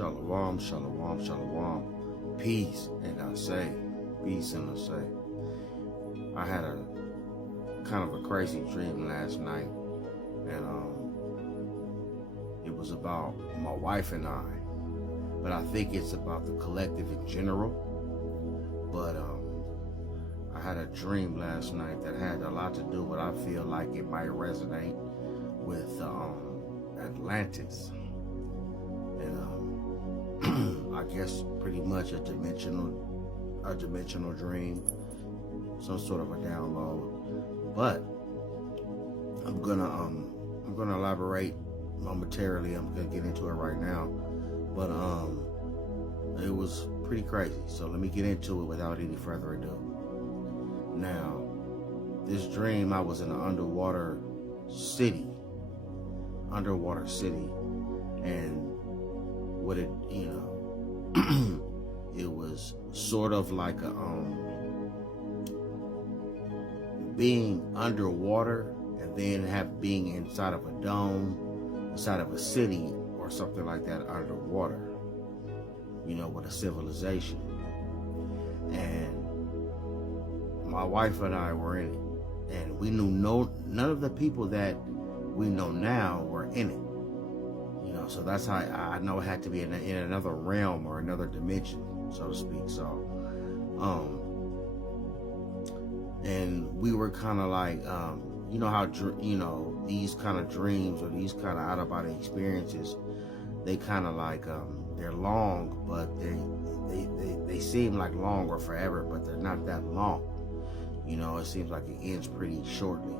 Shalom, shalom, shalom. Peace, and I say, peace, and I say. I had a kind of a crazy dream last night, and it was about my wife and I, but I think it's about the collective in general. But I had a dream last night that had a lot to do with, I feel like it might resonate with Atlantis. And I guess pretty much a dimensional dream, some sort of a download. But I'm gonna elaborate momentarily. I'm gonna get into it right now. But it was pretty crazy. So let me get into it without any further ado. Now, this dream, I was in an underwater city, and what it, it was sort of like a being underwater and then being inside of a dome, inside of a city or something like that underwater, with a civilization. And my wife and I were in it, and we knew none of the people that we know now were in it. So that's how I know it had to be in another realm or another dimension, so to speak. So, and we were kind of like, how, these kind of dreams or these kind of out-of-body experiences, they kind of like, they're long, but they seem like long or forever, but they're not that long. It seems like it ends pretty shortly.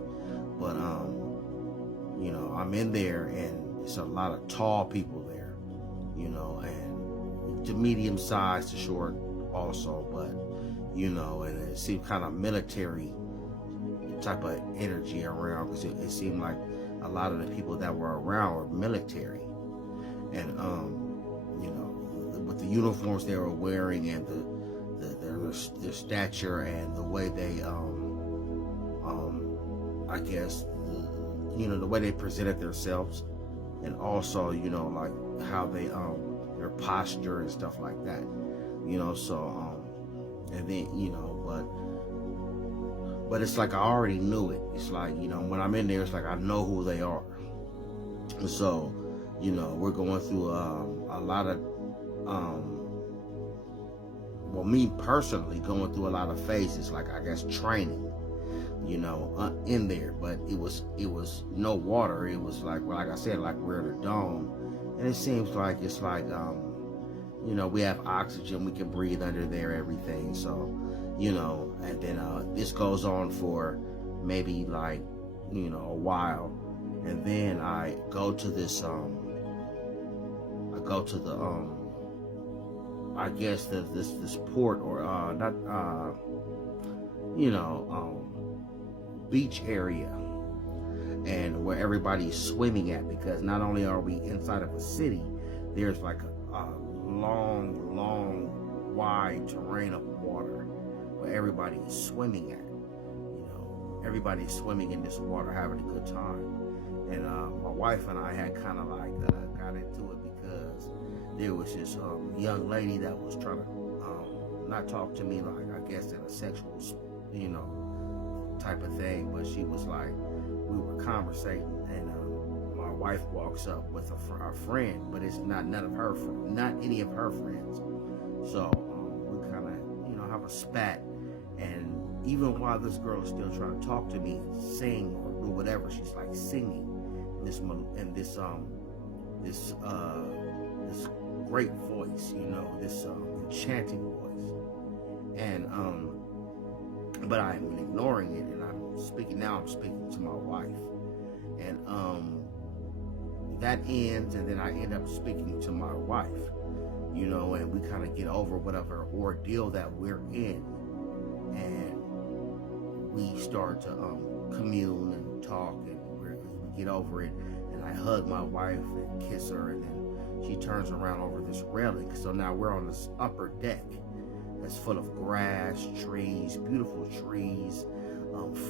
But, I'm in there, and it's a lot of tall people there, and to medium-sized to short also, but, and it seemed kind of military type of energy around, because it seemed like a lot of the people that were around were military. And, with the uniforms they were wearing and their stature and the way they, I guess, the way they presented themselves, and also, like how they, their posture and stuff like that, so, and then, but it's like I already knew it. It's like, when I'm in there, it's like I know who they are. So, we're going through a lot of, well, me personally, going through a lot of phases, like I guess training, in there. But it was no water. It was like, well, like I said, like we're in a dome, and it seems like it's like, we have oxygen, we can breathe under there, everything. So, and then this goes on for maybe like, a while, and then I go to this, I guess this port or beach area, and where everybody's swimming at, because not only are we inside of a city, there's like a long, wide terrain of water where everybody is swimming at. Everybody's swimming in this water, having a good time. And my wife and I had kind of like got into it because there was this young lady that was trying to not talk to me, like I guess in a sexual, type of thing, but she was like, we were conversating, and my wife walks up with a friend, but it's not any of her friends. So we kind of, have a spat, and even while this girl is still trying to talk to me, sing or do whatever, she's like singing this great voice, this enchanting voice, and but I'm ignoring it, and I'm speaking to my wife, and that ends, and then I end up speaking to my wife, and we kind of get over whatever ordeal that we're in, and we start to commune and talk, and we get over it, and I hug my wife and kiss her, and then she turns around over this railing. So now we're on this upper deck that's full of grass, trees, beautiful trees,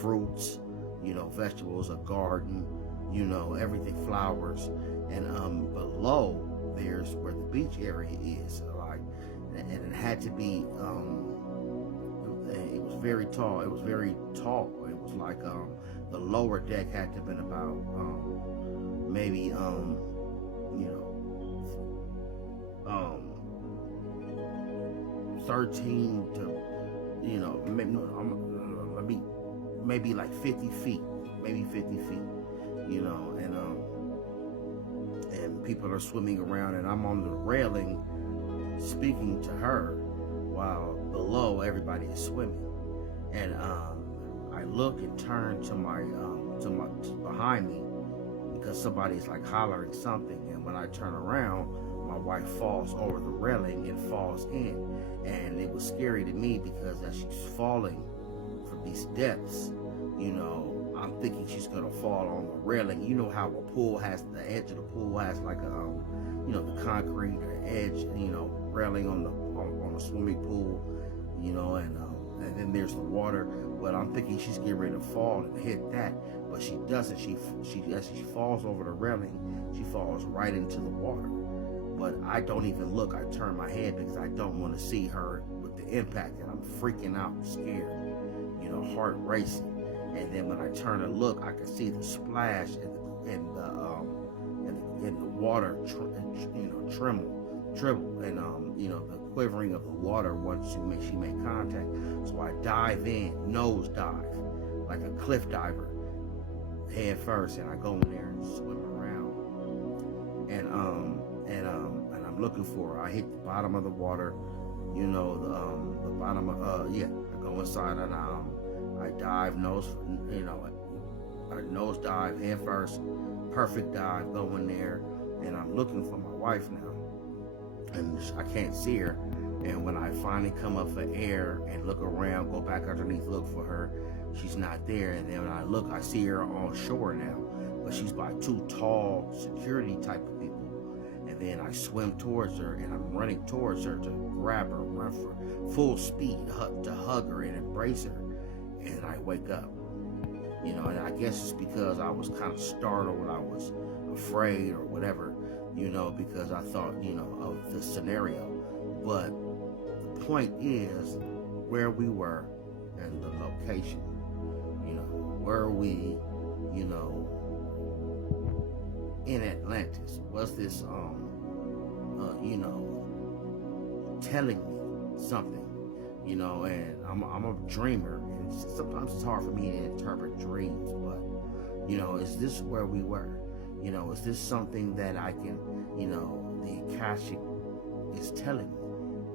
fruits, vegetables, a garden, everything, flowers. And below there's where the beach area is. So like, and it had to be. It was very tall. It was very tall. It was like the lower deck had to have been about maybe 13 to maybe like 50 feet, maybe 50 feet, and people are swimming around, and I'm on the railing speaking to her while below everybody is swimming. And I look and turn to my behind me because somebody's like hollering something, and when I turn around, my wife falls over the railing and falls in. And it was scary to me because as she's falling from these depths, I'm thinking she's gonna fall on the railing. You know how a pool has, the edge of the pool has like a the concrete or edge, railing on a swimming pool, and then there's the water. Well, I'm thinking she's getting ready to fall and hit that, but she doesn't. She as she falls over the railing, she falls right into the water. But I don't even look. I turn my head because I don't want to see her with the impact, and I'm freaking out, scared, heart racing. And then when I turn and look, I can see the splash and the water, tremble, and the quivering of the water once she made contact. So I dive in, nose dive, like a cliff diver, head first, and I go in there and swim around, and I'm looking for her. I hit the bottom of the water, the bottom of I go inside, and I dive I nose dive head first, perfect dive, go in there, and I'm looking for my wife now, and I can't see her. And when I finally come up for air and look around, go back underneath, look for her, she's not there. And then when I look, I see her on shore now, but she's by two tall security type of people. And then I swim towards her, and I'm running towards her to grab her, run for full speed to hug her and embrace her. And I wake up, and I guess it's because I was kind of startled, I was afraid or whatever, because I thought, of the scenario. But the point is where we were and the location, were we, in Atlantis? Was this, telling me something, and I'm a dreamer, and sometimes it's hard for me to interpret dreams, but, is this where we were? Is this something that I can, the Akashic is telling me?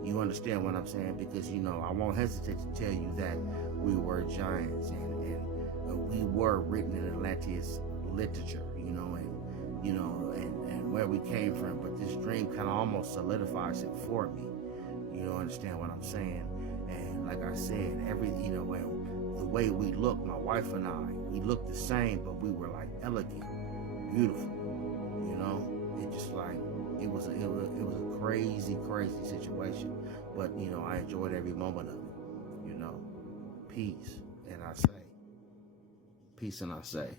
You understand what I'm saying? Because, I won't hesitate to tell you that we were giants, and we were written in Atlantis literature, and where we came from. But this dream kind of almost solidifies it for me. You understand what I'm saying? And like I said, the way we look, my wife and I, we looked the same, but we were like elegant, beautiful, it just like, it was a crazy situation, but I enjoyed every moment of it. Peace, and I say.